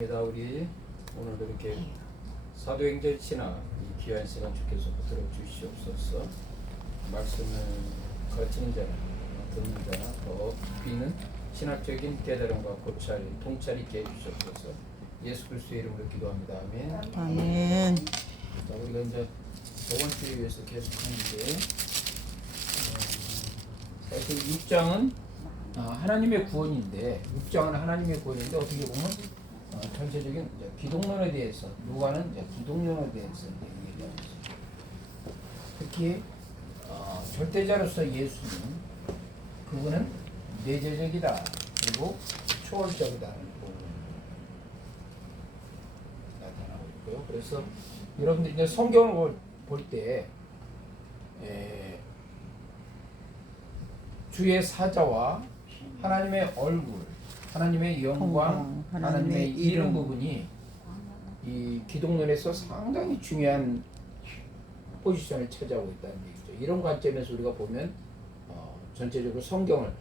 우리 오늘도 이렇게 사도행전 신학 이 귀한 시간 주께서 붙들어 주시옵소서. 말씀을 가르치는 자나 듣는 자나 더 깊이 있는 신학적인 깨달음과 고찰, 통찰 있게 해주시옵소서. 예수 그리스도의 이름으로 기도합니다. 아멘. 아멘. 자, 우리가 이제 저번 주에 위해서 계속하는데 사실 6장은 하나님의 구원인데 6장은 하나님의 구원인데 어떻게 보면 전체적인 이제 기독론에 대해서 누가는 이제 기독론에 대해서 얘기하고 있습니다. 특히 절대자로서 예수는 그분은 내재적이다 그리고 초월적이다는 부분이 나타나고 있고요. 그래서 여러분들 이제 성경을 볼 때 주의 사자와 하나님의 얼굴, 하나님의 영광, 하나님의 이름 부분이 이 기독론에서 상당히 중요한 포지션을 차지하고 있다는 얘기죠. 이런 관점에서 우리가 보면 전체적으로 성경을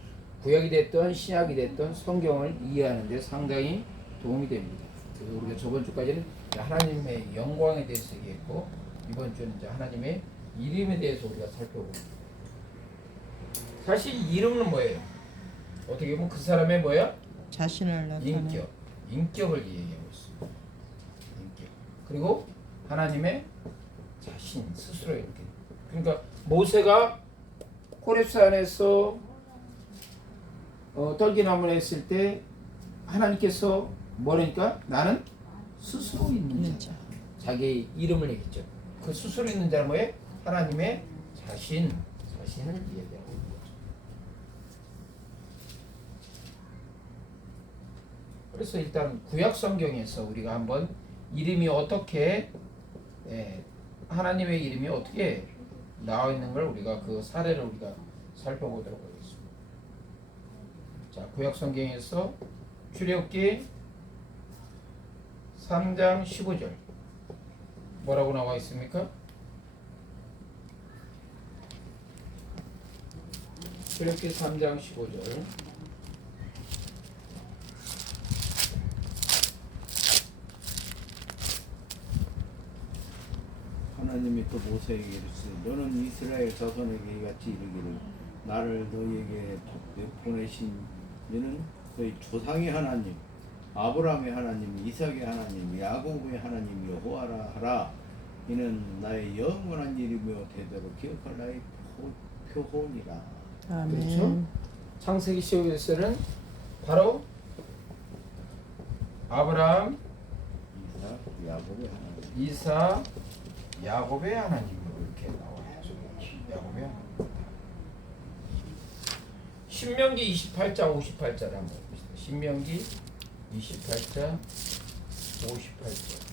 구약이 됐던 신약이 됐던 성경을 이해하는 데 상당히 도움이 됩니다. 그래서 우리가 저번 주까지는 하나님의 영광에 대해서 얘기했고 이번 주는 이제 하나님의 이름에 대해서 우리가 살펴보고 사실 이름은 뭐예요? 어떻게 보면 그 사람의 뭐야? 자신을 나타내는 인격을 얘기하고 있습니다. 인격. 그리고 하나님의 자신 스스로 이렇게. 그러니까 모세가 호렙산에서 떨기나무를 했을 때 하나님께서 뭐라니까 나는 스스로 있는 자. 자기 이름을 얘기했죠. 그 스스로 있는 자는 뭐예요? 하나님의 자신을 얘기하고 있는 거죠. 그래서 일단 구약 성경에서 우리가 한번 이름이 어떻게 하나님의 이름이 어떻게 나와 있는 걸 우리가 그 사례를 우리가 살펴보도록 하겠습니다. 자, 구약 성경에서 출애굽기 3장 15절 뭐라고 나와 있습니까? 출애굽기 3장 15절 하나님이 또 모세에게 이르시되 너는 이스라엘 자손에게 이같이 이르기를 나를 너희에게 보내신 이는 너희 조상의 하나님 아브라함의 하나님 이삭의 하나님 야곱의 하나님 여호와라 하라. 이는 나의 영원한 이름이요 대대로 기억할 나의 표본이라. 아멘. 그렇죠? 창세기 15절에는 바로 아브라함, 이삭, 야곱의 하나님으로 이렇게 나와요. 야곱의 하나님. 신명기 28장 58절 한번 봅시다. 신명기 28장 58절.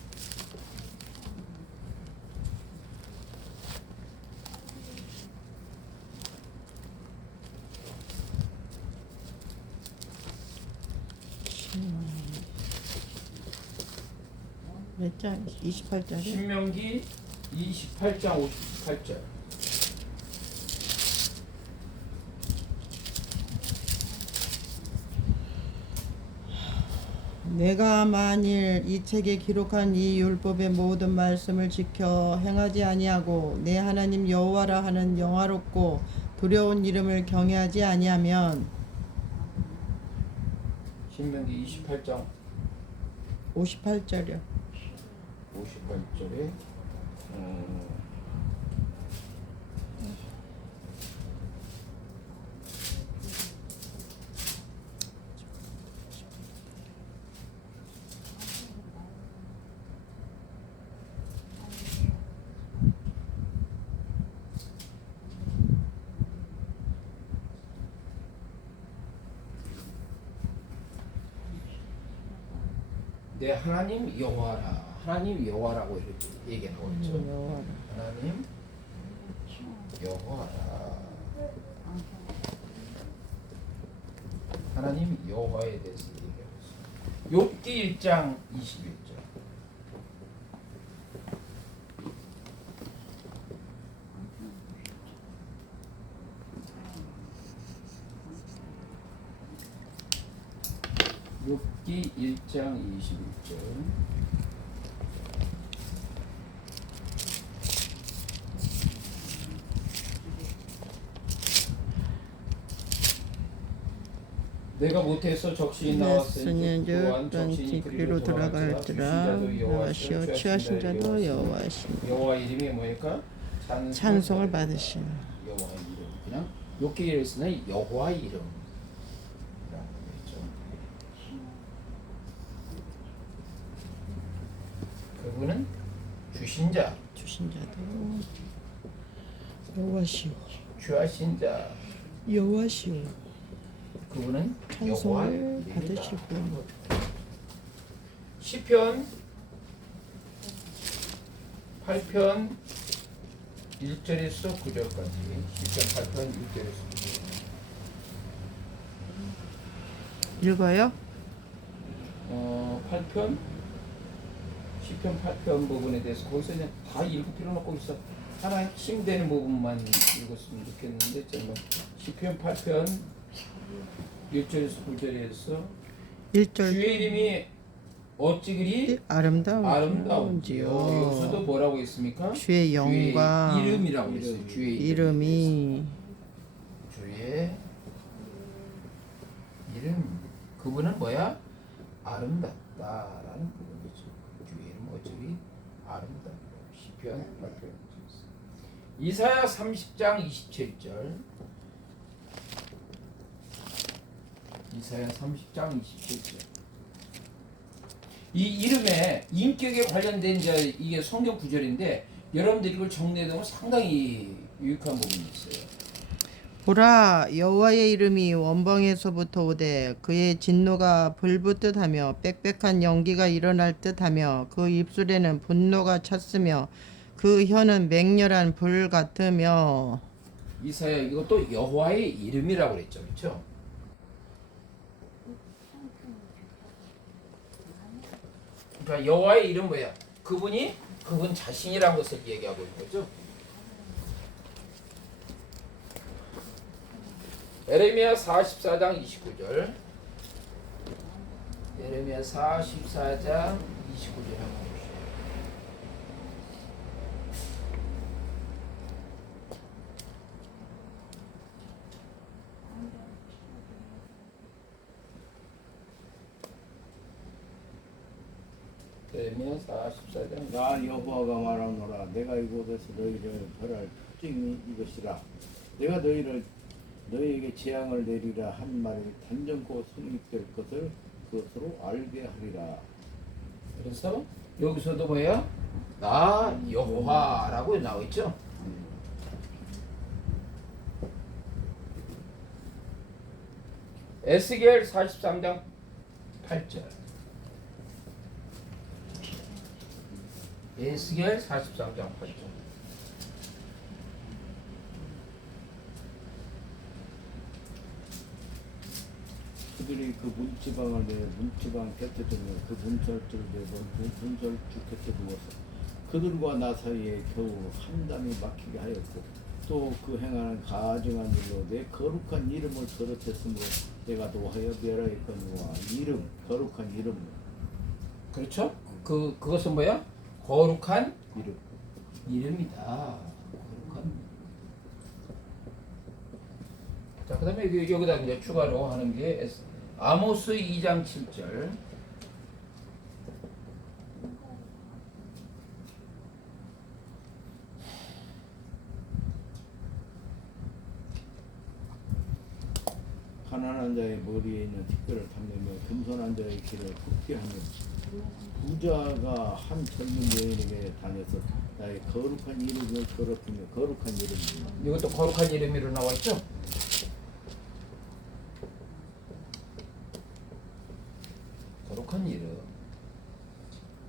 몇 장? 28절이? 신명기 28장 58절. 내가 만일 이 책에 기록한 이 율법의 모든 말씀을 지켜 행하지 아니하고 내 하나님 여호와라 하는 영화롭고 두려운 이름을 경외하지 아니하면 신명기 28장 58절이요. 58절에 내 하나님 여호와라. 하나님 여호와라고 이렇게 얘기하고 있죠. 하나님 여호와라. 하나님 여호와에 대해서 얘기하고 있습니다. 욥기 1장 21절. 욥기 신명기 1장 21절. 내가 못해서 적신이 나왔으니 또한 적신이 그리로 돌아갈지라. 여호와시여 취하신 자도 여호와시니 여호와 이름이 뭐니까? 찬송을 받으시오. 여호와 이름. 그냥 욕기를 쓰는 여호와 이름. 그분은 주신 자, 주신 자도 여호와시오. 주하신 자. 여호와시오. 그분은 여호와 찬송을 받으실 분. 시편 8편 1절에서 9절까지. 시편 8편 1절에서 9절. 읽어요? 8편 시편 8편 부분에 대해서 거기서 그냥 다 읽을 필요는 없고 있어. 하나 힘되는 부분만 읽었으면 좋겠는데 정말 시편 8편 1절에서 9절에서 1절 주의 이름이 어찌 그리 아름다운지요. 여기서도 뭐라고 했습니까? 주의 영광 주의 이름이라고 했어요. 주의 이름이 주의 이름. 그분은 뭐야? 아름답다라는 부분이죠. 주의 이름 어찌 아름답다. 시편 8편. 이사야 30장 27절. 이사야 30장 27절. 이 이름의 인격에 관련된 이게 성경 구절인데 여러분들이 이걸 정리해두면 상당히 유익한 부분이 있어요. 보라 여호와의 이름이 원방에서부터 오되 그의 진노가 불붙듯하며 빽빽한 연기가 일어날 듯하며 그 입술에는 분노가 찼으며 그 혀는 맹렬한 불 같으며. 이사야 이것도 여호와의 이름이라고 그랬죠, 그렇죠? 그러니까 여호와의 이름 뭐야? 그분 자신이라는 것을 얘기하고 있는 거죠. 예레미야 44장 29절. 예레미야 44장 29절 한번 보시죠. 예레미야 44장. 나 여호와가 말하노라. 내가 이곳에서 너희를 벌할 특징이 이것이라. 내가 너희에게 재앙을 내리라 한 말이 단정코 성립될 것을 그것으로 알게 하리라. 그래서 여기서도 뭐야? 나 여호와라고 나와 있죠. 에스겔 43장 8절. 에스겔 43장 8절. 그들이 그 문지방을 내 문지방 곁에 두며 그 문설주를 내본 문설주 곁에 두어서 그들과 나 사이에 겨우 한 담이 막히게 하였고 또 그 행하는 가증한 일로 내 거룩한 이름을 더럽혔으므로 내가 노하여 멸하였거니와. 이름, 거룩한 이름. 그렇죠? 그것은 뭐야? 거룩한 이름. 이름이다. 거룩한. 자, 그다음에 여기다 이제 추가로 하는 게 아모스 2장 7절. 가난한 자의 머리에 있는 티끌을 탐내며 금손한 자의 길을 굽게 하며 부자가 한 젊은 여인에게 다녀서 나의 거룩한 이름을 더럽히며. 거룩한 이름입니다. 이것도 거룩한 이름으로 나와 있죠? 거룩한 이름.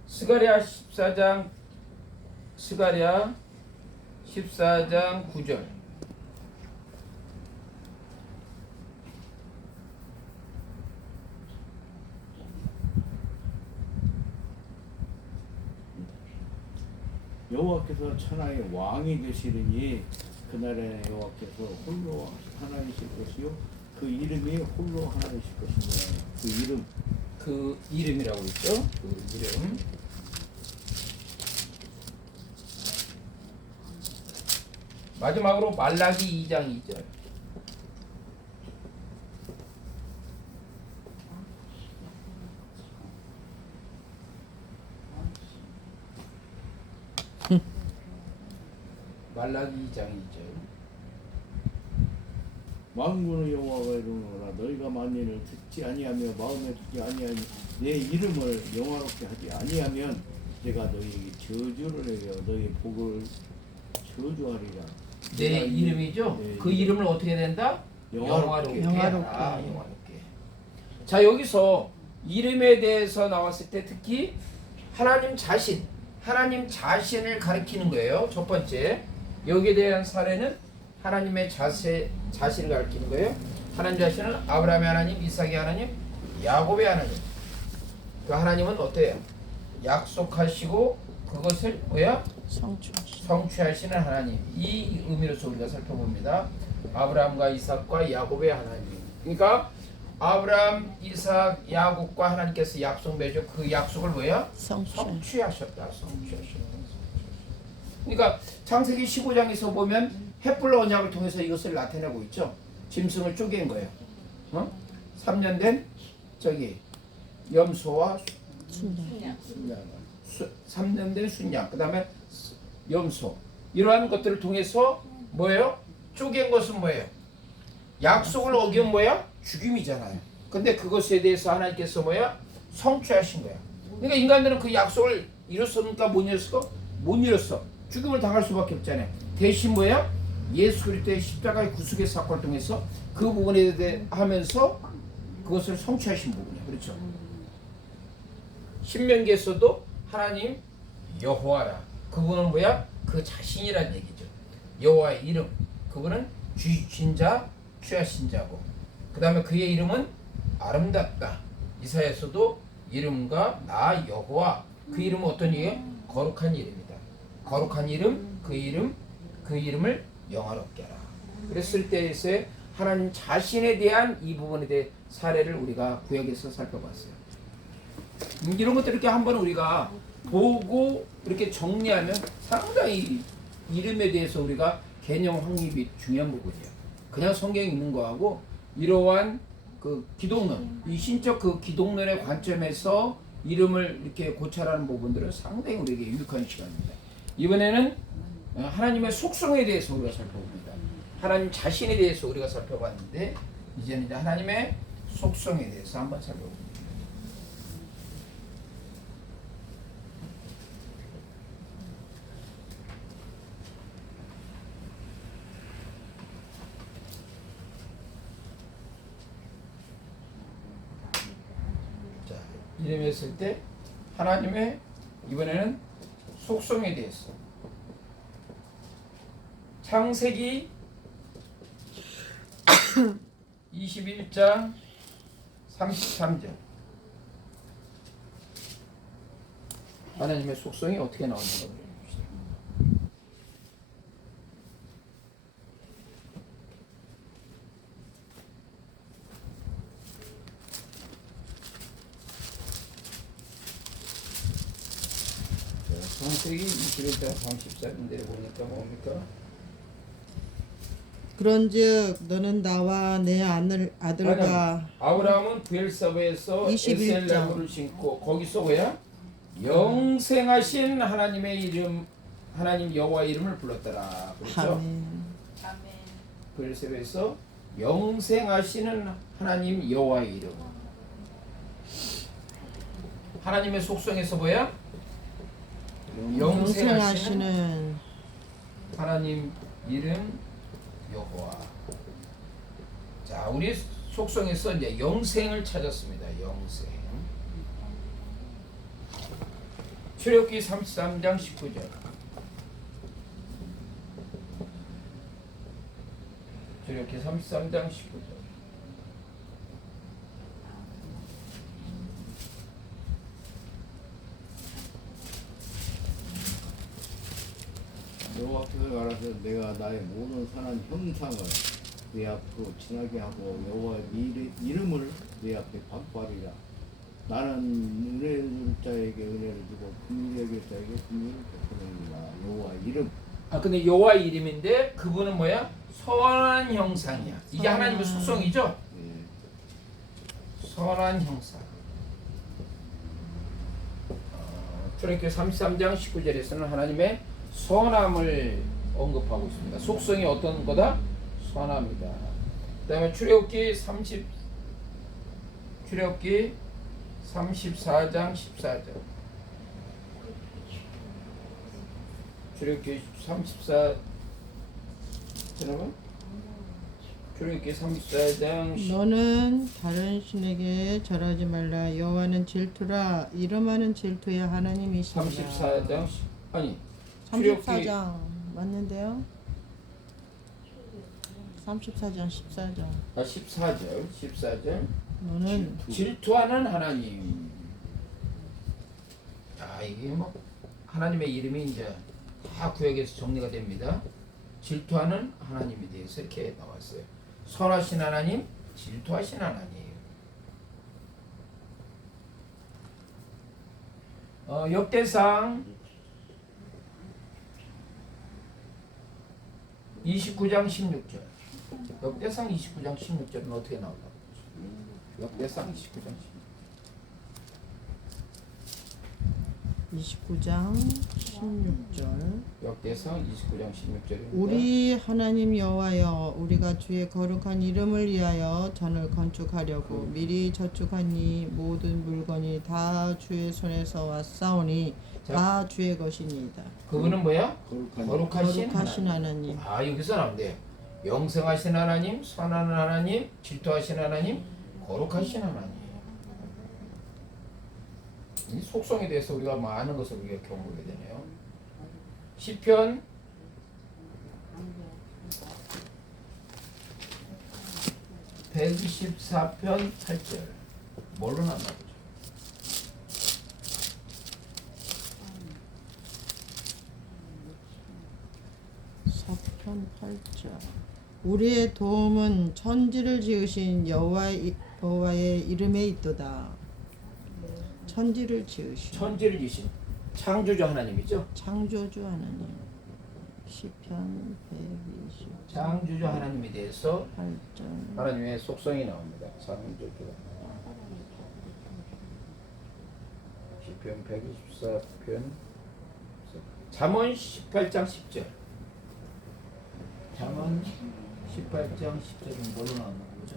스가랴 14장 9절. 여호와께서 천하의 왕이 되시리니 그날에 여호와께서 홀로 하나이실 것이요 그 이름이 홀로 하나이실 것이며. 그 이름. 그 이름이라고 있죠. 그 이름. 마지막으로 말라기 2장 2절. 말라기 2장 2절. 만군의 여호와가 이르노라 너희가 만민을 듣지 아니하며 마음에 두지 아니하며 내 이름을 영화롭게 하지 아니하면 내가 너희에게 저주를 내려 너희 복을 저주하리라. 내 내가 이름이죠. 네, 그 이름을 어떻게 해야 된다? 영화롭게. 영화롭게. 영화롭게. 자, 여기서 이름에 대해서 나왔을 때 특히 하나님 자신을 가리키는 거예요. 첫 번째, 여기에 대한 사례는 하나님의 자신을 가리키는 거예요. 하나님 자신은 아브라함의 하나님, 이삭의 하나님, 야곱의 하나님. 그 하나님은 어때요? 약속하시고 그것을 뭐야? 성취하시는 하나님. 이 의미로서 우리가 살펴봅니다. 아브라함과 이삭과 야곱의 하나님. 그러니까 아브라함, 이삭, 야곱과 하나님께서 약속 맺어 그 약속을 뭐야? 성취하셨다. 그러니까 창세기 15장에서 보면 햇불 언약을 통해서 이것을 나타내고 있죠. 짐승을 쪼갠 거예요. 3년 된 염소와 순양. 3년 된 순양. 그다음에 염소. 이러한 것들을 통해서 뭐예요? 쪼갠 것은 뭐예요? 약속을 어기면 뭐야? 죽임이잖아요. 근데 그것에 대해서 하나님께서 뭐야? 성취하신 거야. 그러니까 인간들은 그 약속을 이뤘습니까? 못 이뤘어? 못 이뤘어. 죽임을 당할 수밖에 없잖아요. 대신 뭐야? 예수 그리스도의 십자가의 구속의 사건을 통해서 그 부분에 대해 하면서 그것을 성취하신 부분이야. 그렇죠? 신명기에서도 하나님 여호와라. 그분은 뭐야? 그 자신이란 얘기죠. 여호와의 이름. 그분은 주신 자, 취하신 자고. 그 다음에 그의 이름은 아름답다. 이사야서도 이름과 나 여호와. 그 이름은 어떤 이에요? 거룩한 이름이다. 거룩한 이름, 그 이름을 영화롭게 하라. 그랬을 때에서의 하나님 자신에 대한 이 부분에 대해 사례를 우리가 구약에서 살펴봤어요. 이런 것들 이렇게 한번 우리가 보고 이렇게 정리하면 상당히 이름에 대해서 우리가 개념 확립이 중요한 부분이에요. 그냥 성경에 있는 거하고 이러한 그 기독론, 이 신적 그 기독론의 관점에서 이름을 이렇게 고찰하는 부분들은 상당히 우리에게 유익한 시간입니다. 이번에는 하나님의 속성에 대해서 우리가 살펴봅니다. 하나님 자신에 대해서 우리가 살펴봤는데 이제는 이제 하나님의 속성에 대해서 한번 살펴봅니다. 자, 이름에 했을 때 하나님의 이번에는 속성에 대해서 창세기 21장 33절 하나님의 속성이 어떻게 나오는지 봅시다. 창세기 21장 34절인데 보니까 뭡니까? 그런즉 너는 나와 내 아들과 아브라함은 브엘사바에서 21장. 에셀나무를 심고 거기서 뭐야? 영생하신 하나님의 이름 하나님 여호와 이름을 불렀더라. 그렇죠? 아멘. 브엘사바에서 영생하시는 하나님 여호와의 이름. 하나님의 속성에서 뭐야? 영생하시는 하나님 이름 여호와. 자, 우리 속성에서 이제 영생을 찾았습니다. 영생. 출애굽기 33장 19절. 출애굽기 33장 19절. 여호와께서 알아서 내가 나의 모든 선한 형상을 내 앞으로 지나게 하고 여호와의 이름을 내 앞에 반발하리라. 나는 은혜를 줄 자에게 은혜를 주고 긍휼히 여길 자에게 긍휼을 베푸느니라. 여호와 이름. 아 근데 여호와 이름인데 그분은 뭐야? 선한 형상이야. 이게 선한. 하나님의 속성이죠. 예. 선한 형상. 출애굽기 33장 19절에서는 하나님의 선함을 언급하고 있습니다. 속성이 어떤 거다? 선함이다. 그다음에 출애굽기 34장 14절. 출애굽기 34장 너는 다른 신에게 절하지 말라. 여호와는 질투라. 이름하는 질투의 하나님이시라. 34장 아니 출애굽기 34장 맞는데요? 34장 14절. 14절 너는 질투하는 하나님. 아 이게 뭐 하나님의 이름이 이제 다 구약에서 정리가 됩니다. 질투하는 하나님에 대해서 이렇게 나왔어요. 선하신 하나님, 질투하신 하나님. 역대상 29장 16절. 역대상 29장 16절은 어떻게 나올까? 역대상 29장 29장 16절. 역대상 29장 16절입니다. 우리 하나님 여호와여, 우리가 주의 거룩한 이름을 위하여 전을 건축하려고 미리 저축한 이 모든 물건이 다 주의 손에서 왔사오니 다 주의 것이니이다. 그분은 뭐야? 거룩하신 거룩하신 하나님. 하나님. 아 여기서 나온대요. 영생하신 하나님, 선한 하나님, 질투하신 하나님, 거룩하신 하나님. 이 속성에 대해서 우리가 많은 것을 우리가 경험하게 되네요. 시편 124편 8절. 뭘로 나오나 보죠? 사편 8절. 우리의 도움은 천지를 지으신 여호와의 이름에 있도다. 천지를 지으신 천지를 지신 창조주 하나님이죠. 창조주 하나님. 시편 120 창조주 하나님에 대해서 8절. 하나님의 속성이 나옵니다. 창조주. 시편 124편 잠언 18장 10절. 잠언 18장 10절은 뭘로 나오는 거죠?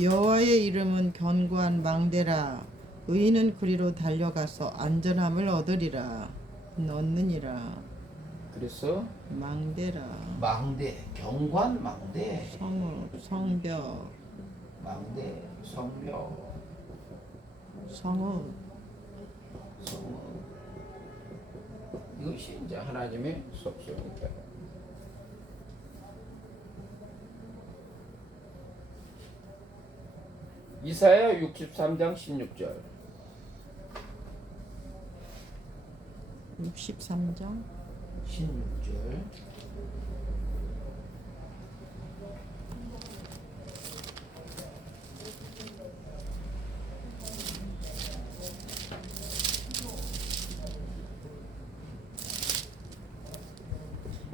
여호와의 이름은 견고한 망대라. 의인은 그리로 달려가서 안전함을 얻느니라. 그래서 망대라. 망대, 경관 망대, 성벽, 망대, 성벽, 성읍. 이것이 이제 하나님의 속성입니다. 이사야 63장 16절. 63장 16절.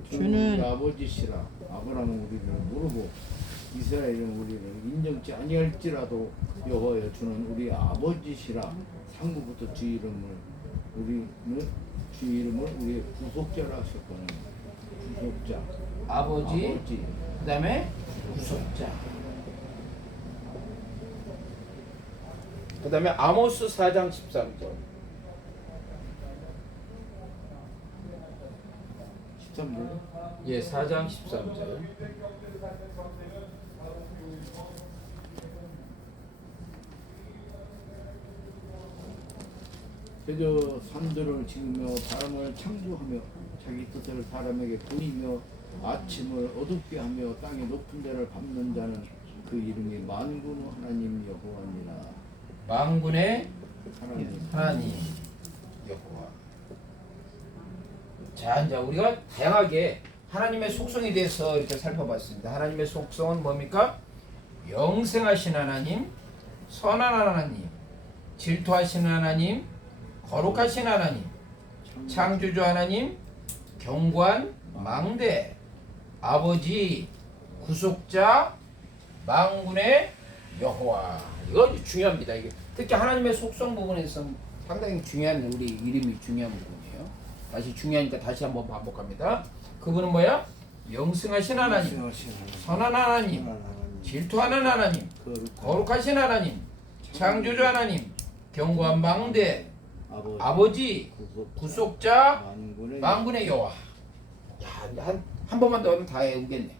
주는 우리 아버지시라. 아브라함은 우리를 모르고 이스라엘은 우리를 인정치 아니할지라도 여호와여 주는 우리 아버지시라. 상부부터 주 이름을 우리의 구속자라 하셨거든. 구속자. 아버지. 그다음에 구속자. 그다음에 아모스 4장 13절. 13절. 예, 4장 13절. 그저 산들을 지으며 바람을 창조하며 자기 뜻을 사람에게 보이며 아침을 어둡게 하며 땅의 높은 데를 밟는 자는 그 이름이 만군의 하나님 여호와니라. 만군의 하나님. 하나님 여호와. 자, 이제 우리가 다양하게 하나님의 속성에 대해서 이렇게 살펴봤습니다. 하나님의 속성은 뭡니까? 영생하신 하나님, 선한 하나님, 질투하신 하나님, 거룩하신 하나님, 창조주 하나님, 경관 망대, 아버지, 구속자, 만군의 여호와. 이거 중요합니다. 이게 특히 하나님의 속성 부분에서 상당히 중요한 우리 이름이 중요한 부분이에요. 다시 중요하니까 다시 한번 반복합니다. 그분은 뭐야? 영생하신 하나님, 선한 하나님, 질투하는 하나님, 거룩하신 하나님, 창조주 하나님, 경고한 망대, 아버지, 구속자, 만군의 여호와. 야, 한 번만 더 하면 다 외우겠네.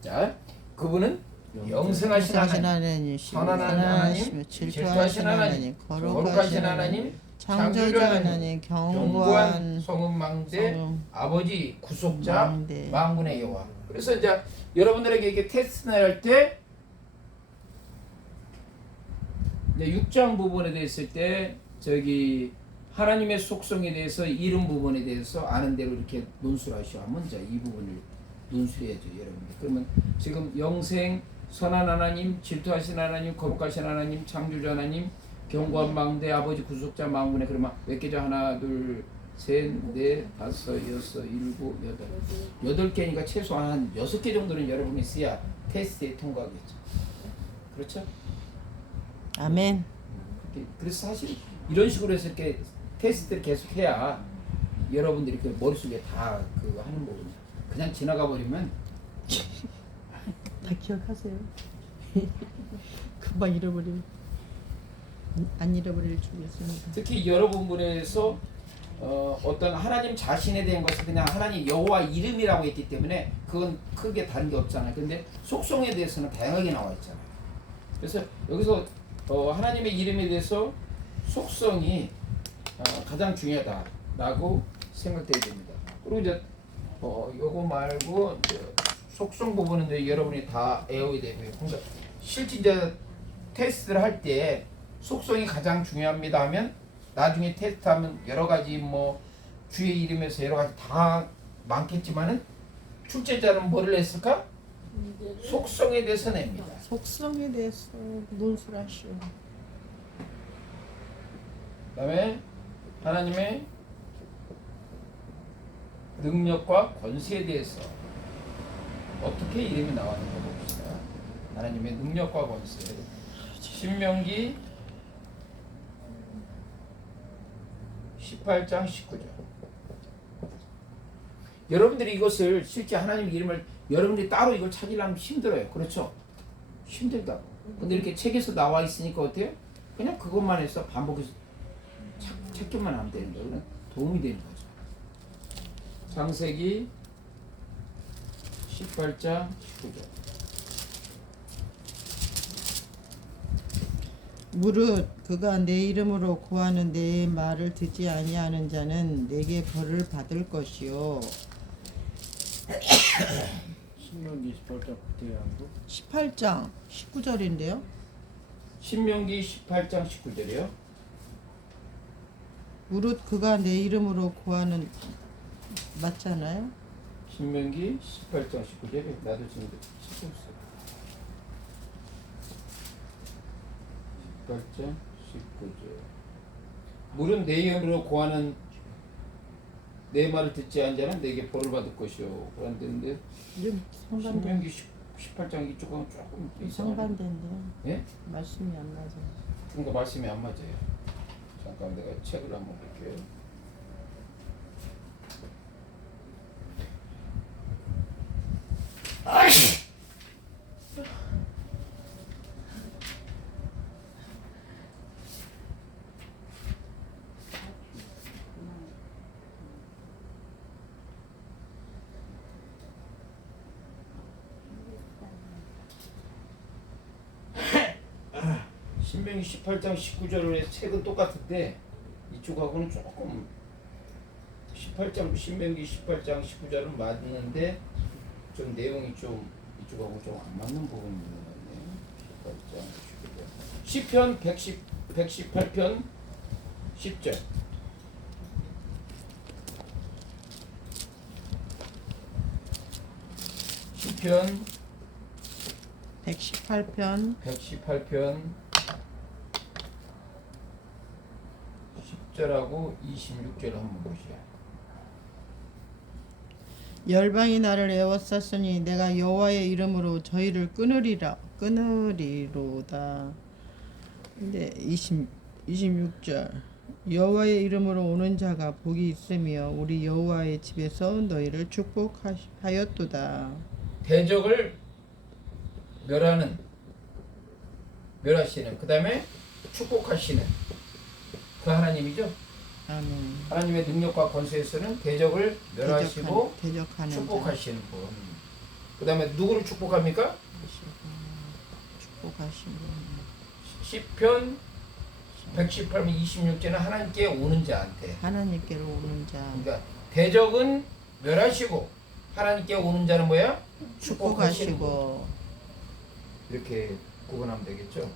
자, 그분은 영생하신 하나님, 선한 하나님, 질투하신 하나님, 거룩하신 하나님, 창조주 하나님, 경고한 성읍망대, 아버지, 구속자, 만군의 여호와. 그래서 이제 여러분들에게 이게 테스트 할 때 6장 부분에 대했을 때 저기 하나님의 속성에 대해서 이름 부분에 대해서 아는 대로 이렇게 논술을 하시오 하면 이제 이 부분을 논술해야죠, 여러분들. 그러면 지금 영생, 선한 하나님, 질투하신 하나님, 거룩하신 하나님, 창조주 하나님, 경고한 망대, 아버지, 구속자, 만군의. 그러면 몇 개죠? 하나, 둘, 셋, 넷, 다섯, 여섯, 일곱, 여덟 개니까 최소한 한 6개 정도는 여러분이 써야 테스트에 통과하겠죠. 그렇죠? 아멘. 그래서 사실 이런 식으로 해서 이렇게 테스트를 계속 해야 여러분들이 그 머릿속에 다 그거 하는 거거든요. 그냥 지나가 버리면 다 기억하세요. 금방 잃어버리면 안 잃어버릴 줄 있습니다. 특히 여러분 분에서 어떤 하나님 자신에 대한 것을 그냥 하나님 여호와 이름이라고 했기 때문에 그건 크게 다른 게 없잖아요. 근데 속성에 대해서는 다양하게 나와 있잖아요. 그래서 여기서 하나님의 이름에 대해서 속성이 가장 중요하다라고 생각돼야 됩니다. 그리고 이제 요거 말고 이제 속성 부분은 이제 여러분이 다 외워야 되고요. 그러니까 실제 이제 테스트를 할 때 속성이 가장 중요합니다 하면 나중에 테스트하면 여러 가지 뭐 주의 이름에서 여러 가지 다 많겠지만은 출제자는 뭐를 냈을까? 속성에 대해서 냅니다. 속성에 대해서 논술하시오. 그다음에 하나님의 능력과 권세에 대해서 어떻게 이름이 나왔는가 봅시다. 하나님의 능력과 권세. 신명기 18장 19절. 여러분들이 이것을 실제 하나님의 이름을 여러분들이 따로 이걸 찾으려면 힘들어요. 그렇죠? 힘들다고. 근데 이렇게 책에서 나와 있으니까 어때요? 그냥 그것만 해서 반복해서 찾기만 하면 되는 거예요. 그냥 도움이 되는 거죠. 창세기 18장 19절. 무릇 그가 내 이름으로 구하는 내 말을 듣지 아니하는 자는 내게 벌을 받을 것이요. 신명기 18장 그때 한거 18장 19절인데요. 신명기 18장 19절이요. 무릇 그가 내 이름으로 구하는 맞잖아요. 신명기 18장 19절에 나도 지금 찾고 있어. 18장 19절. 물은 내 이름으로 구하는 내 말을 듣지 않은 자는 내게 벌을 받을 것이요. 그런데 상반된 신명기 18장 이쪽은 조금 이상하네. 상반된데요. 예? 말씀이 안 맞아요. 그러니까 말씀이 안 맞아요. 잠깐 내가 책을 한번 볼게요. 신명기 18장 19절의 책은 똑같은데 이쪽하고는 조금 신명기 18장 19절은 맞는데 좀 내용이 좀 이쪽하고 좀 안 맞는 부분이 있는 것 같네요. 18장 19절. 시편 118편 10절. 시편 118편 118편 10절하고 26절 한번 보시죠. 열방이 나를 애워쌌으니 내가 여호와의 이름으로 저희를 끊으리로다. 이제 26절 여호와의 이름으로 오는 자가 복이 있으며 우리 여호와의 집에서 너희를 축복하였도다. 대적을 멸하시는 그 다음에 축복하시는 그 하나님이죠. 아멘. 하나님의 능력과 권세에서는 대적을 멸하시고 대적하는 축복하시는 분. 그 다음에 누구를 축복합니까? 축복하시는 시편 118편 26절은 하나님께 오는 자한테, 하나님께로 오는 자 그러니까 대적은 멸하시고 하나님께 오는 자는 뭐야? 축복하시는 분. 축복하시고 이렇게 구분하면 되겠죠.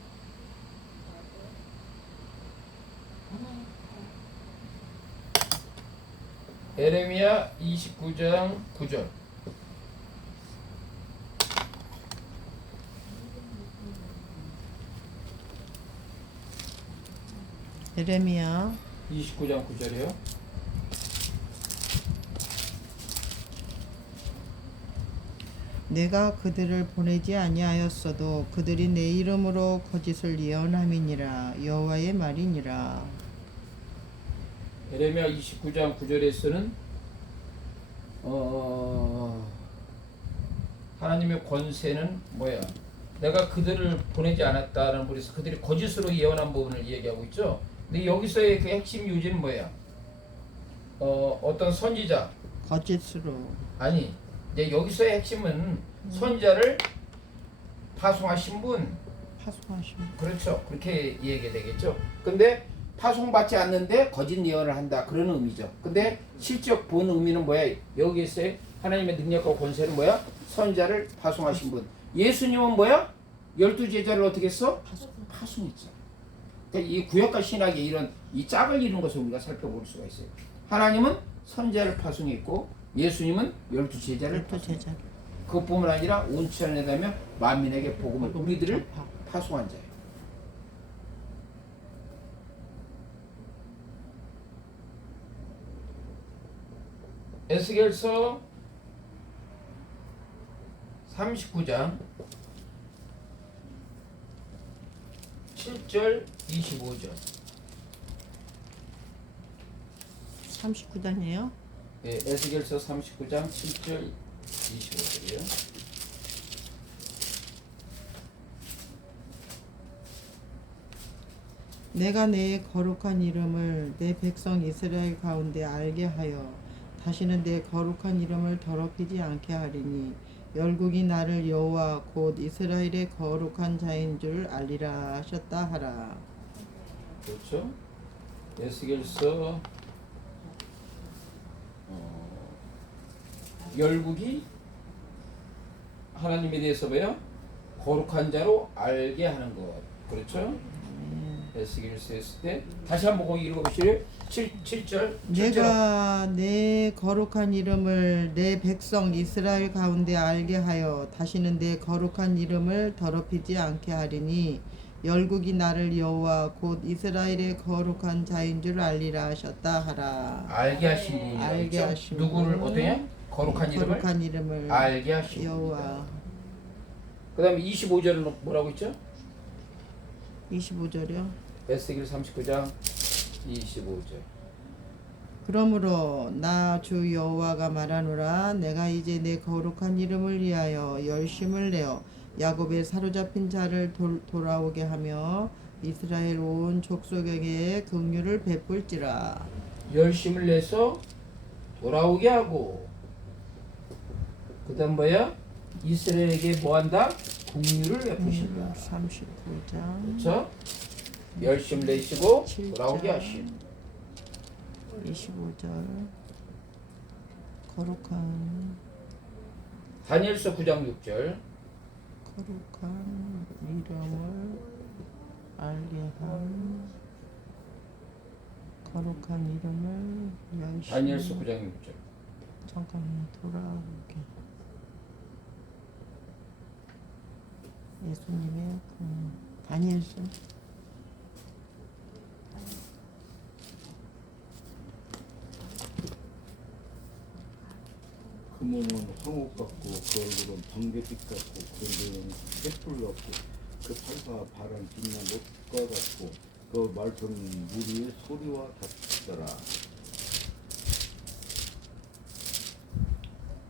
에레미야 29장 9절. 예레미야 29장 9절이요. 내가 그들을 보내지 아니하였어도 그들이 내 이름으로 거짓을 예언함이니라 여호와의 말이니라. 에레미야 29장 9절에서는 하나님의 권세는 뭐야? 내가 그들을 보내지 않았다는 부분에서 그들이 거짓으로 예언한 부분을 얘기하고 있죠. 근데 여기서의 그 핵심 요지는 뭐야? 어떤 선지자 거짓으로 아니 이제 여기서의 핵심은 선지자를 파송하신 분. 파송하신 그렇죠. 그렇게 이해가 되겠죠. 근데 파송받지 않는데 거짓 예언을 한다 그런 의미죠. 근데 실적 본 의미는 뭐야? 여기서의 하나님의 능력과 권세는 뭐야? 선지자를 파송하신 분. 예수님은 뭐야? 12제자를 어떻게 했어? 파송했죠. 그러니까 이 구약과 신학의 이런 이 짝을 이루는 것을 우리가 살펴볼 수가 있어요. 하나님은 선지자를 파송했고 예수님은 12제자를 파송했죠. 그것뿐만 아니라 온 천하에 다며 만민에게 복음을 우리들을 파송한 자예요. 에스겔서 39장 7절 25절. 39단이에요. 예, 에스겔서 39장 7절 25절이요. 내가 내 거룩한 이름을 내 백성 이스라엘 가운데 알게 하여 다시는 내 거룩한 이름을 더럽히지 않게 하리니 열국이 나를 여호와 곧 이스라엘의 거룩한 자인 줄 알리라 하셨다 하라. 그렇죠? 에스겔서 열국이 하나님에 대해서 뭐야? 거룩한 자로 알게 하는 것. 그렇죠? 에스겔서 했을 때 다시 한번 거기 읽어보시래요. 7절 내가 내 거룩한 이름을 내 백성 이스라엘 가운데 알게 하여 다시는 내 거룩한 이름을 더럽히지 않게 하리니 열국이 나를 여호와 곧 이스라엘의 거룩한 자인 줄 알리라 하셨다 하라. 알게 하신 분이 알게 있죠? 하신 누구를 분은 어떠냐? 거룩한 이름을 알게 하신 여호와. 그 다음에 25절은 뭐라고 있죠? 25절이요. 에스겔 39장 25절. 그러므로 나 주 여호와가 말하노라 내가 이제 내 거룩한 이름을 위하여 열심을 내어 야곱의 사로잡힌 자를 돌아오게 하며 이스라엘 온 족속에게 긍휼을 베풀지라. 열심을 내서 돌아오게 하고 그 다음 뭐야? 이스라엘에게 뭐한다? 긍휼을 베푸신다. 39장 그렇죠? 열심을 내시고 7장. 돌아오게 하신. 25절 거룩한 다니엘서 9장 6절. 거룩한 이름을 알게 한 거룩한 이름을 열심히 다니엘서 9장 6절. 잠깐 돌아오게 예수님의 다니엘서. 금은 황옥 같고 그 얼굴은 번개빛 같고 그 눈은 횃불 같고 그 팔과 발은 빛나 못과 같고 그 말투는 무리의 소리와 같더라.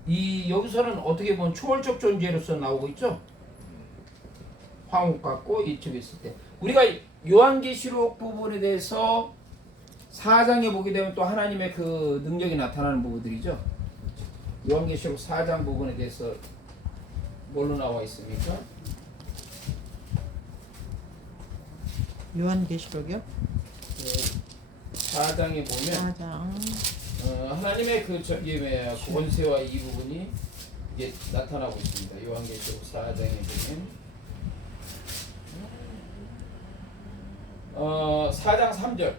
이 여기서는 어떻게 보면 초월적 존재로서 나오고 있죠. 황옥 같고 이쪽에 있을 때 우리가 요한계시록 부분에 대해서 4장에 보게 되면 또 하나님의 그 능력이 나타나는 부분들이죠. 요한계시록 4장 부분에 대해서 뭘로 나와 있습니까? 요한계시록이요? 4장에 보면 4장. 하나님의 그 권세와 이 부분이 이제 나타나고 있습니다. 요한계시록 4장에 보면 4장 3절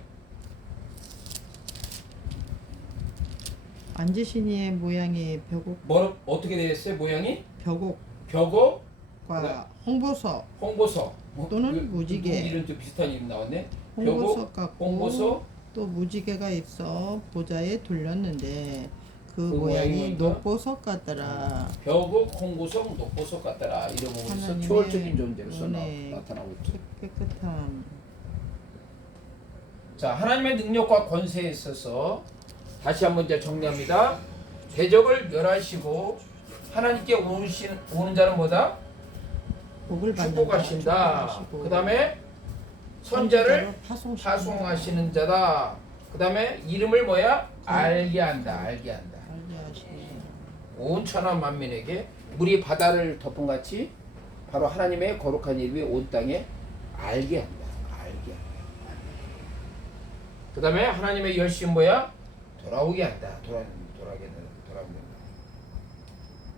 앉으신 이의 모양이 벽옥, 어떻게 되어 있어요? 모양이 벽옥과 벽옥, 홍보석 홍보석 또는 무지개. 이런 좀 비슷한 이름 나왔네. 홍보석 벽옥, 같고 홍보석, 또 무지개가 있어 보좌에 둘렸는데 그 모양이 모양이 뭐니까? 녹보석 같더라. 벽옥, 홍보석, 녹보석 같더라. 이런 부분에서 하나님의 초월적인 존재로서 은혜, 나타나고 있죠. 깨끗함. 자, 하나님의 능력과 권세에 있어서 다시 한번 이제 정리합니다. 대적을 멸하시고 하나님께 오는 자는 뭐다? 복을 받는다. 축복하신다. 축복하시고. 그 다음에 선자를 파송시킨다. 파송하시는 자다. 그 다음에 이름을 뭐야? 알게 한다. 알게 한다. 알게 하시네. 온 천하 만민에게 물이 바다를 덮은 같이 바로 하나님의 거룩한 이름이 온 땅에 알게 한다. 알게 한다. 그 다음에 하나님의 열심 뭐야? 돌아오게 한다. 돌아오게 한다.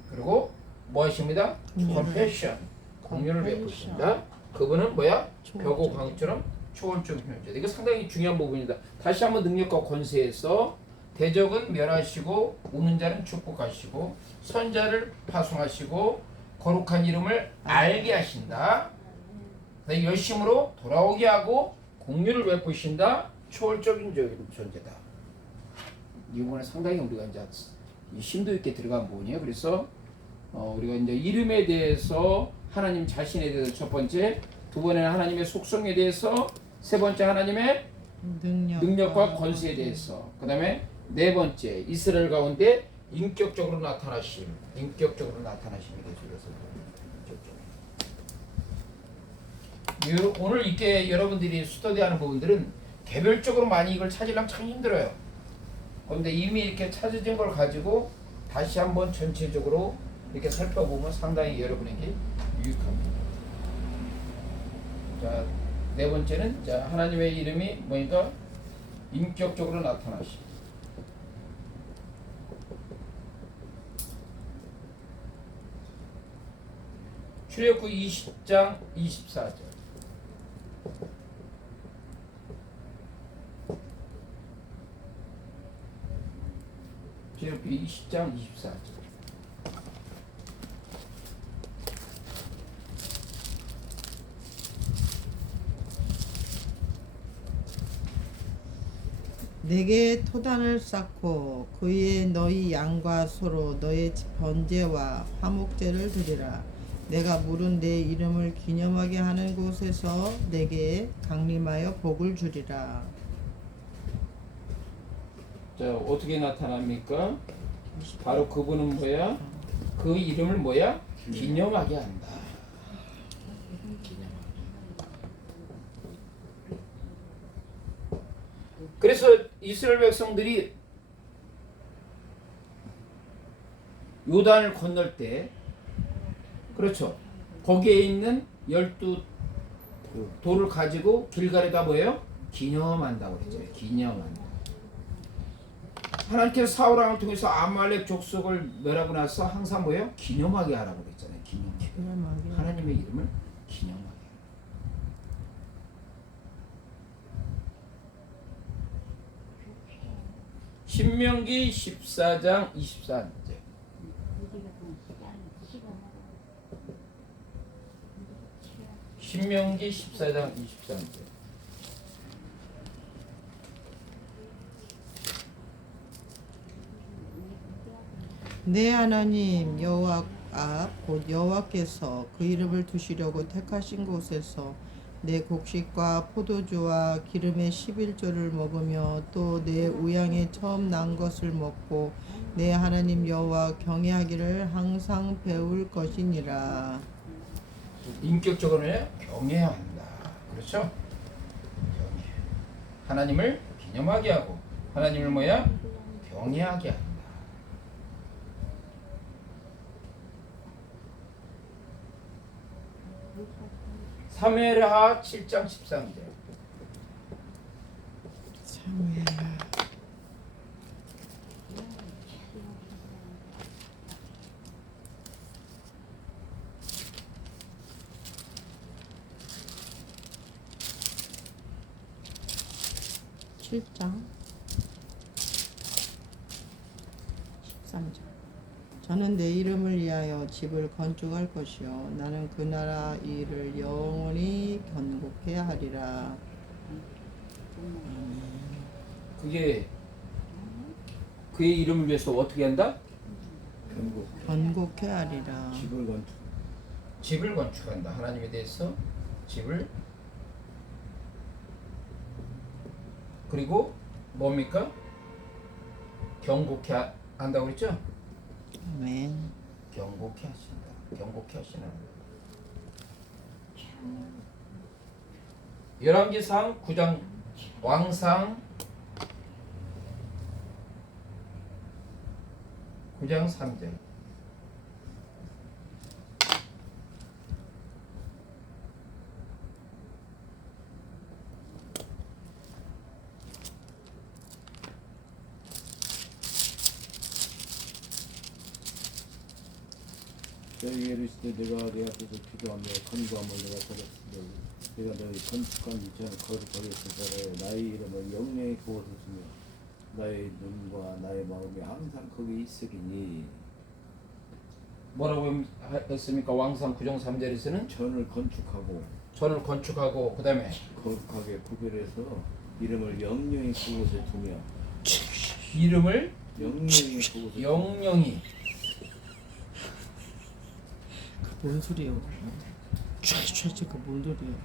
그리고 뭐 하십니다? 컴패션. 공유를 베푸신다. 그분은 뭐야? 벽오 광처럼 초월적 존재. 이거 상당히 중요한 부분이다. 다시 한번 능력과 권세에서 대적은 멸하시고 우는 자는 축복하시고 선자를 파송하시고 거룩한 이름을 알게 하신다. 그다음에 열심으로 돌아오게 하고 공유를 베푸신다. 초월적인 존재다. 이 부분에 상당히 우리가 이제 심도 있게 들어간 부분이에요. 그래서 우리가 이제 이름에 대해서 하나님 자신에 대해서 첫 번째, 두 번에는 하나님의 속성에 대해서, 세 번째 하나님의 능력과 권세에 대해서, 그 다음에 네 번째 이스라엘 가운데 인격적으로 나타나심에 대해서 오늘 이렇게 여러분들이 스터디하는 부분들은 개별적으로 많이 이걸 찾으려면 참 힘들어요. 그런데 이미 이렇게 찾아진 걸 가지고 다시 한번 전체적으로 이렇게 살펴보면 상당히 여러분에게 유익합니다. 자, 네 번째는 자 하나님의 이름이 뭐니까 인격적으로 나타나시. 출애굽기 20장 24절. 출애굽기 20장 24절. 내게 토단을 쌓고 그 위에 너희 양과 소로 너의 번제와 화목제를 드리라. 내가 물은 내 이름을 기념하게 하는 곳에서 내게 강림하여 복을 주리라. 자, 어떻게 나타납니까? 바로 그분은 뭐야? 그 이름을 뭐야? 기념하게 한다. 그래서 이스라엘 백성들이 요단을 건널 때, 그렇죠, 거기에 있는 12 돌을 가지고 길갈에다 뭐예요? 기념한다고 그랬잖아요. 기념한다. 하나님께서 사울왕을 통해서 아말렉 족속을 멸하고 나서 항상 뭐예요? 기념하게 하라고 그랬잖아요. 기념하게. 하나님의 이름을 기념하게. 신명기 14장 24절. 신명기 14장 23절. 내 하나님 여호와 곧 여호와께서 그 이름을 두시려고 택하신 곳에서 내 곡식과 포도주와 기름의 11조를 먹으며 또 내 우양에 처음 난 것을 먹고 내 하나님 여호와 경외하기를 항상 배울 것이니라. 인격적으로는 경외해야 한다. 그렇죠? 경외. 하나님을 기념하게 하고 하나님을 뭐야? 경외하게 한다. 사무엘하 7장 13절. 사무엘 7장 13절. 저는 내 이름을 위하여 집을 건축할 것이요 나는 그 나라 일을 영원히 견고케 하리라. 그게 그의 이름을 위해서 어떻게 한다? 견고케 하리라. 집을 건축. 집을 건축한다. 하나님에 대해서 집을. 그리고 뭡니까? 경고케 한다고 그랬죠? 아멘. 경고케 하신다. 경고케 하시는 거예요. 열왕기상 9장 왕상 9장 3절. 너희에게 이르시되 내가 내 앞에서 기도하며 간구함을 내가 들었으되 내가 너희 건축한 이전에 거룩하게 제사하여 나의 이름을 영영히 그곳에 두며 나의 눈과 나의 마음이 항상 거기 있으리니. 뭐라고 했습니까? 왕상 9장 3절에서는 전을 건축하고 그 다음에 거룩하게 구별해서 이름을 영영히 그곳에 두며 이름을 영영히 그곳에 영영히. 뭔 소리예요? 최최최 그뭔 소리예요?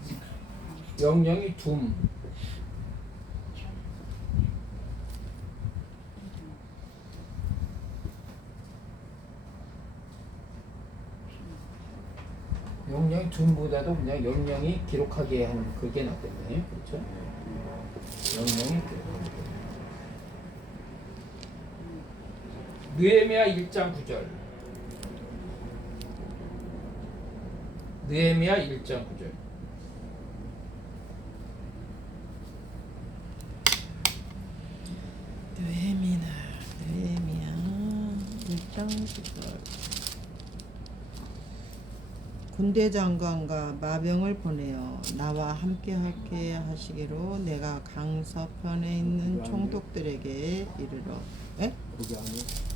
영영히 둠. 영영이 둠보다도 그냥 영영이 기록하게 하는 그게 낫겠네요. 그렇죠? 영영이 기록하게. 느헤미야 1장 9절. 느헤미야 1장 9절. 느헤미야 1장 10절. 군대 장관과 마병을 보내어 나와 함께하게 하시기로 내가 강서편에 있는 총독들에게 이르러. 에? 거기 안에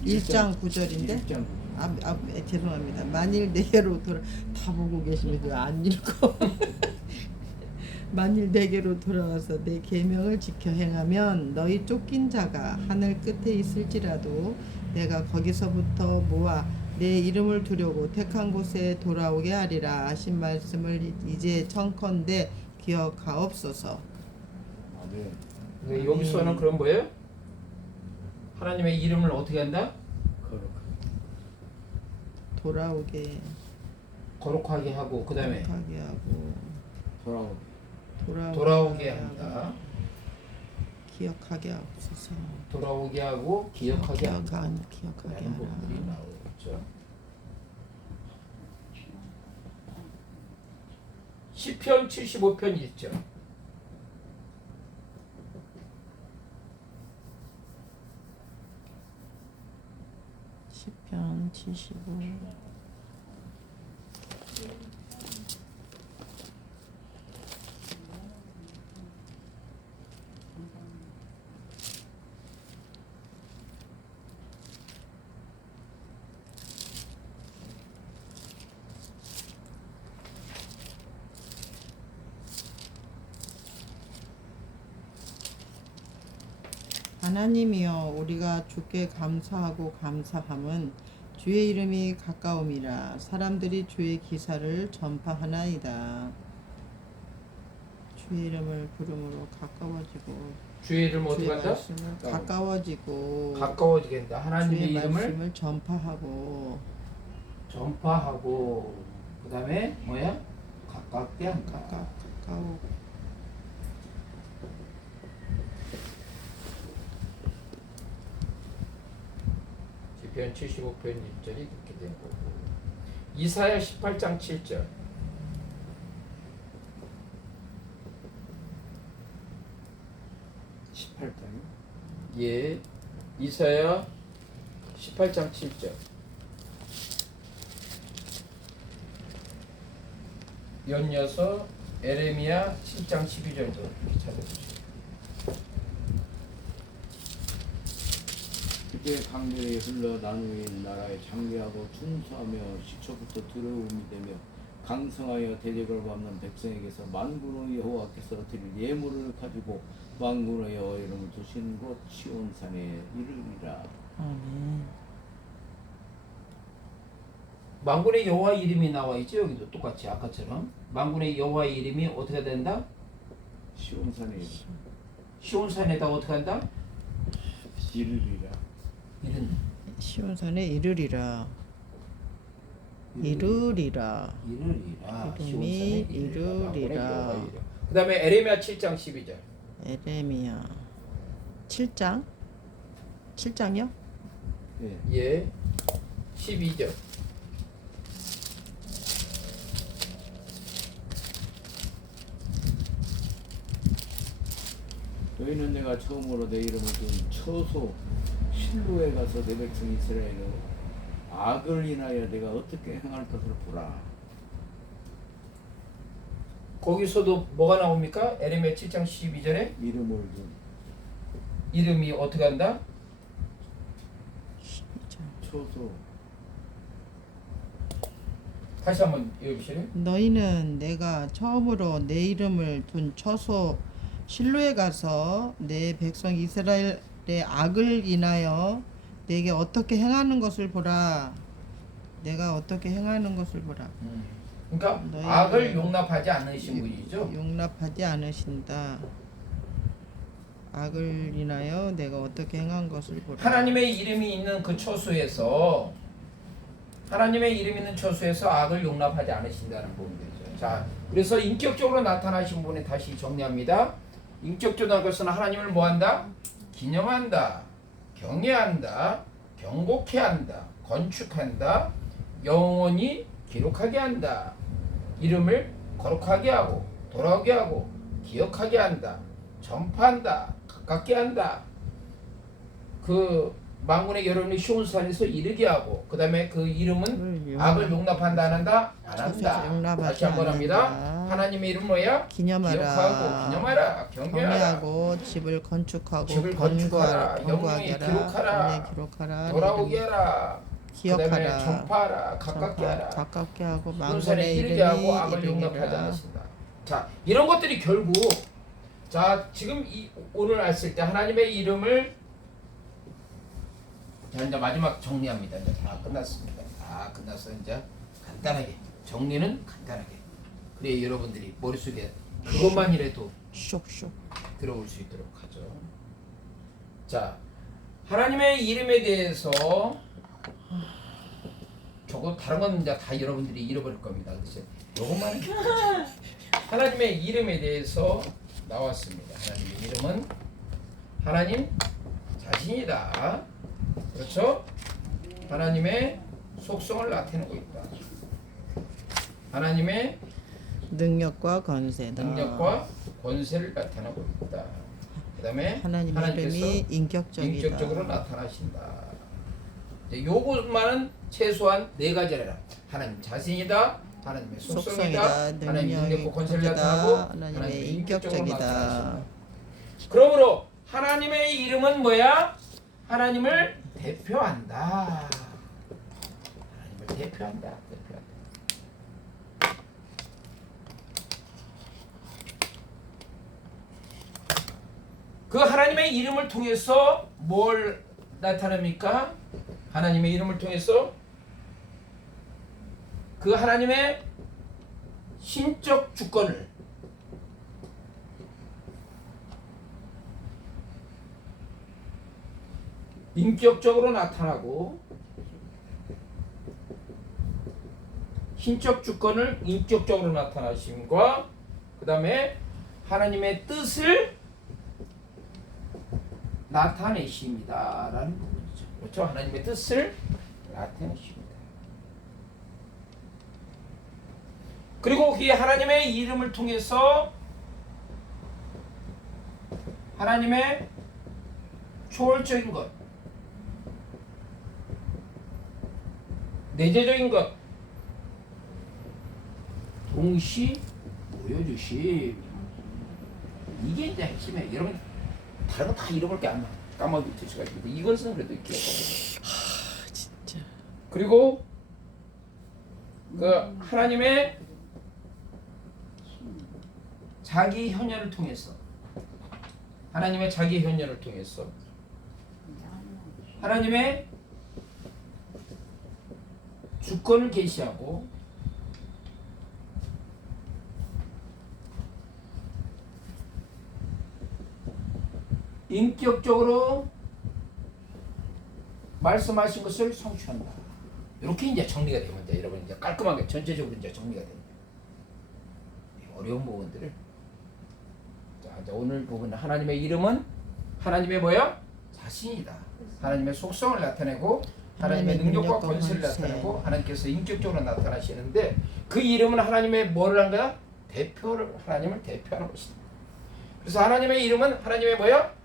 1장 9절인데? 1장 죄송합니다. 만일 내게로 다 보고 계시면 왜 안 읽어? 만일 내게로 돌아와서 내 계명을 지켜 행하면 너희 쫓긴 자가 하늘 끝에 있을지라도 내가 거기서부터 모아 내 이름을 두려고 택한 곳에 돌아오게 하리라 하신 말씀을 이제 청컨대 기억하옵소서. 아멘. 근데 여기서는 그런 거예요? 하나님의 이름을 어떻게 한다? 돌아오게 거룩하게 하고 그 다음에 하게 하고 돌아오게 한다. 기억하게 하옵소서. 돌아오게 하고 기억하게 한다. 기억하게 라는 부분들이 하라. 나오죠. 시편 75편 1절. 시편 75. 하나님이여 우리가 주께 감사하고 감사함은 주의 이름이 가까움이라 사람들이 주의 기사를 전파하나이다. 주의 이름을 부름으로 가까워지고 주의 이름 어떻게 주의 한다? 말씀을 가까워지고 가까워지겠다. 하나님의 주의 이름을 말씀을 전파하고 전파하고 그 다음에 뭐야? 가깝게 한다. 가까워 시편 75편 1절이 그렇게 된 거고 이사야 18장 7절 18장이요? 예 이사야 18장 7절 연이어서 에레미야 7장 12절도 이렇게 찾아보시죠. 그때 강들이 흘러 나누인 나라에 장대하고 충수하며 시초부터 두려움이 되며 강성하여 대적을 받는 백성에게서 만군의 여호와께서 드릴 예물을 가지고 만군의 여호와 이름을 두신 곳 시온산에 이르리라. 아멘. 만군의 여호와 이름이 나와 있죠. 여기도 똑같이 아까처럼 만군의 여호와 이름이 어떻게 된다? 시온산에 시온산에다 어떻게 한다? 이르리라. 이른 시온산에 이르리라. 이르리라. 이르리라. 이름이 이르리라. 그 다음에 에레미야 7장 12절 에레미야 7장? 7장이요? 예. 예 12절 너희는 내가 처음으로 내 이름을 둔 처소 실로에 가서 내 백성 이스라엘의 악을 인하여 내가 어떻게 행할 것을 보라. 거기서도 뭐가 나옵니까? 에레미야 7장 12절에 이름을 둔 이름이 어떻게 한다? 12장. 처소 다시 한번 읽으시래. 너희는 내가 처음으로 내 이름을 둔 처소 실로에 가서 내 백성 이스라엘의 악을 인하여 내게 어떻게 행하는 것을 보라. 내가 어떻게 행하는 것을 보라. 그러니까 너희는 악을 용납하지 않으신 분이죠. 용납하지 않으신다. 악을 인하여 내가 어떻게 행한 것을 보라. 하나님의 이름이 있는 그 처소에서 하나님의 이름 있는 처소에서 악을 용납하지 않으신다는 부분이죠. 자, 그래서 인격적으로 나타나신 분이 다시 정리합니다. 인격적인 것은 하나님을 뭐한다? 기념한다, 경외한다, 경고케 한다, 건축한다, 영원히 기록하게 한다, 이름을 거룩하게 하고 돌아오게 하고 기억하게 한다, 전파한다, 가깝게 한다. 그 만군의 여러분이 시온산에서 이르게 하고 그 다음에 그 이름은 악을 용납한다 안 한다? 안 한다. 용납하지 다시 한번 합니다. 않는다. 하나님의 이름 뭐야? 기념하라. 기억하고 기념하라. 경외하라. 경외하고 집을 건축하고 집을 건축하라. 견고하게 영원히 하라. 기록하라. 영원히 기록하라. 돌아오게 하라. 기억하라. 그다음에 전파하라. 가깝게 하라. 가깝게 하고 시온산에 만군의 이르게 이름이 하고 악을 용납하지 이르리라. 않으신다. 자, 이런 것들이 결국 자 지금 오늘 했을 때 하나님의 이름을 자 이제 마지막 정리합니다. 이제 다 끝났습니다. 다 끝나서 이제 간단하게 정리는 간단하게. 그래 여러분들이 머릿속에 그것만이라도 쇽쇽. 들어올 수 있도록 하죠. 자 하나님의 이름에 대해서 저거 다른 건 이제 다 여러분들이 잃어버릴 겁니다. 그래서 요것만은 하나님의 이름에 대해서 나왔습니다. 하나님의 이름은 하나님 자신이다. 그렇죠? 하나님의 속성을 나타내고 있다. 하나님의 능력과 권세다. 능력과 권세를 나타내고 있다. 그 다음에 하나님의 하나님께서 이름이 인격적이다. 인격적으로 나타나신다. 이제 요것만은 최소한 네 가지라. 하나님 자신이다. 하나님의 속성이다. 속성이다. 하나님의 능력이 능력과 권세를 권세다. 나타나고 하나님의 인격적으로 인격적이다. 나타나신다. 그러므로 하나님의 이름은 뭐야? 하나님을 대표한다. 하나님을 대표한다. 대표한다. 그 하나님의 이름을 통해서 뭘 나타냅니까? 하나님의 이름을 통해서 그 하나님의 신적 주권을 인격적으로 나타나고 신적 주권을 인격적으로 나타나심과 그 다음에 하나님의 뜻을 나타내십니다 라는 부분이죠. 그렇죠? 하나님의 뜻을 나타내십니다. 그리고 이 하나님의 이름을 통해서 하나님의 초월적인 것, 내재적인 것 동시 보여주심. 이게 이제 핵심이에요. 여러분 다른 거 다 잃어볼 게 안 까먹을 수가 있는데 이것은 그래도 기억하고. 진짜. 그리고 그 하나님의 자기 현현을 통해서 하나님의 자기 현현을 통해서 하나님의 주권을 계시하고 인격적으로 말씀하신 것을 성취한다. 이렇게 이제 정리가 되면 이제 여러분 이제 깔끔하게 전체적으로 이제 정리가 됩니다. 어려운 부분들을 자 이제 오늘 부분 하나님의 이름은 하나님의 뭐야? 자신이다. 하나님의 속성을 나타내고 하나님의 능력과 권세를 나타내고 하나님께서 인격적으로 나타나시는데 그 이름은 하나님의 뭐를 한 거야? 하나님을 대표하는 것이다. 그래서 하나님의 이름은 하나님의 뭐야?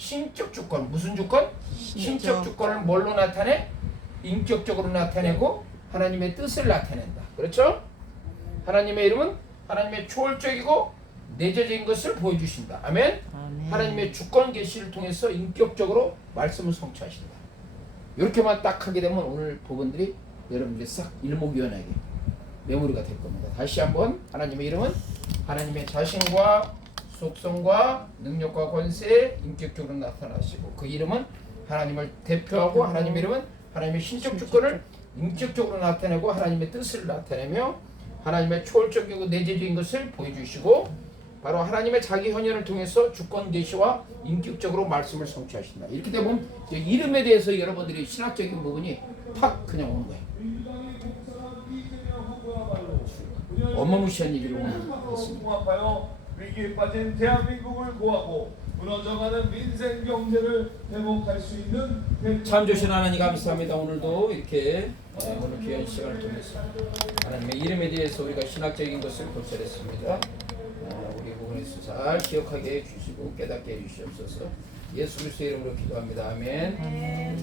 신적 주권. 무슨 주권? 신적 주권을 뭘로 나타내? 인격적으로 나타내고 하나님의 뜻을 나타낸다. 그렇죠? 하나님의 이름은 하나님의 초월적이고 내재적인 것을 보여주신다. 아멘? 하나님의 주권 계시를 통해서 인격적으로 말씀을 성취하신다. 이렇게만 딱 하게 되면 오늘 부분들이 여러분들이 싹 일목요연하게 메모리가 될 겁니다. 다시 한번 하나님의 이름은 하나님의 자신과 속성과 능력과 권세에 인격적으로 나타나시고 그 이름은 하나님을 대표하고 하나님의 이름은 하나님의 신적 주권을 인격적으로 나타내고 하나님의 뜻을 나타내며 하나님의 초월적이고 내재적인 것을 보여주시고 바로 하나님의 자기 현현을 통해서 주권 계시와 인격적으로 말씀을 성취하신다. 이렇게 되면 이름에 대해서 여러분들이 신학적인 부분이 팍 그냥 오는 거예요. 어마무시한 얘기를 오늘 했습니다. 위기에 빠진 대한민국을 구하고 무너져가는 민생 경제를 회복할 수 있는 참 좋으신 하나님 감사합니다. 오늘도 이렇게 오늘 귀한 시간을 통해서 하나님의 이름에 대해서 우리가 신학적인 것을 볼살했습니다. 우리 부분에서 잘 기억하게 해주시고 깨닫게 해주시옵소서. 예수 그리스도의 이름으로 기도합니다. 아멘.